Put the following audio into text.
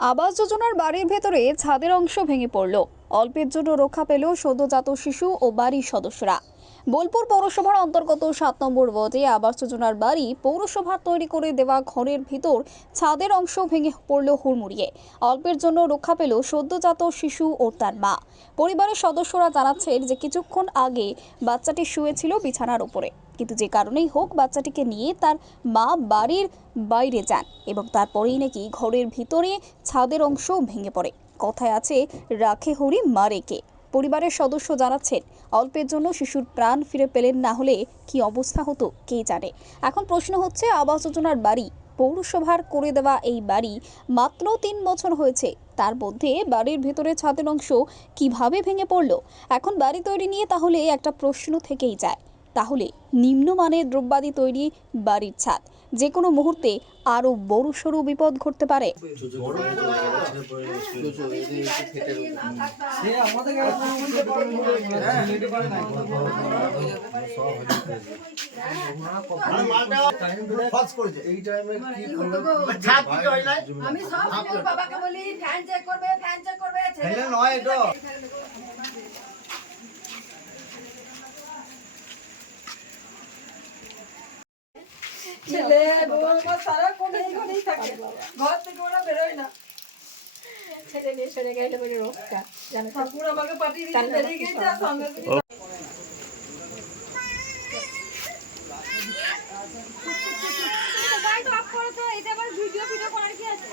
আবাস যোজনার বাড়ির ভেতরে ছাদের অংশ ভেঙে পড়ল। অল্পের জন্য রক্ষা পেল সদ্যজাত শিশু ও বাড়ির সদস্যরা। বোলপুর পৌরসভার অন্তর্গত সাত নম্বর ওয়ার্ডে আবাস যোজনার বাড়ি পৌরসভার তৈরি করে দেওয়া ঘরের ভিতর ছাদের অংশ ভেঙে পড়ল হুড়মুড়িয়ে। অল্পের জন্য রক্ষা পেল সদ্যজাত শিশু ও তার মা। পরিবারের সদস্যরা জানাচ্ছেন যে কিছুক্ষণ আগে বাচ্চাটি শুয়েছিল বিছানার উপরে। কিন্তু যে কারণেই হোক বাচ্চাটিকে নিয়ে তার মা বাড়ির বাইরে যান এবং তারপরেই নাকি ঘরের ভিতরে ছাদের অংশ ভেঙে পড়ে। কথায় আছে, রাখে হরি মারেকে। পরিবারের সদস্য জানাচ্ছেন, অল্পের জন্য শিশুর প্রাণ ফিরে পেলেন না হলে কি অবস্থা হতো, কে জানে। এখন প্রশ্ন হচ্ছে, আবাস যোজনার বাড়ি, পৌরসভার করে দেওয়া এই বাড়ি মাত্র তিন বছর হয়েছে। তার মধ্যে বাড়ির ভেতরে ছাদের অংশ কীভাবে ভেঙে পড়ল? এখন বাড়ি তৈরি নিয়ে তাহলে একটা প্রশ্ন থেকেই যায়। তাহলে নিম্নমানের দ্রব্যাদি তৈরি বাড়ির ছাদ। যে কোনো মুহূর্তে আরও বড়সড় বিপদ ঘটতে পারে। ফলস করেছে এই টাইমে কি করল ছাদ দিকে নাই আমি সব বাবাকে বলি ফ্যান চেক করবে ফ্যান চেক করবে নয় ছেলে বউ আমার সারা কোণে এই ঘরেই থাকে। ঘর থেকে ওরা বেরোয় না। ছেলে নিয়ে সরে গেলে বলে রোগটা জানো ঠাকুর আমাকে পাঠিয়ে দিয়ে বেরিয়ে গেছে আর সঙ্গে তো অফ করো তো এটা আবার ভিডিও ভিডিও করার কি আছে?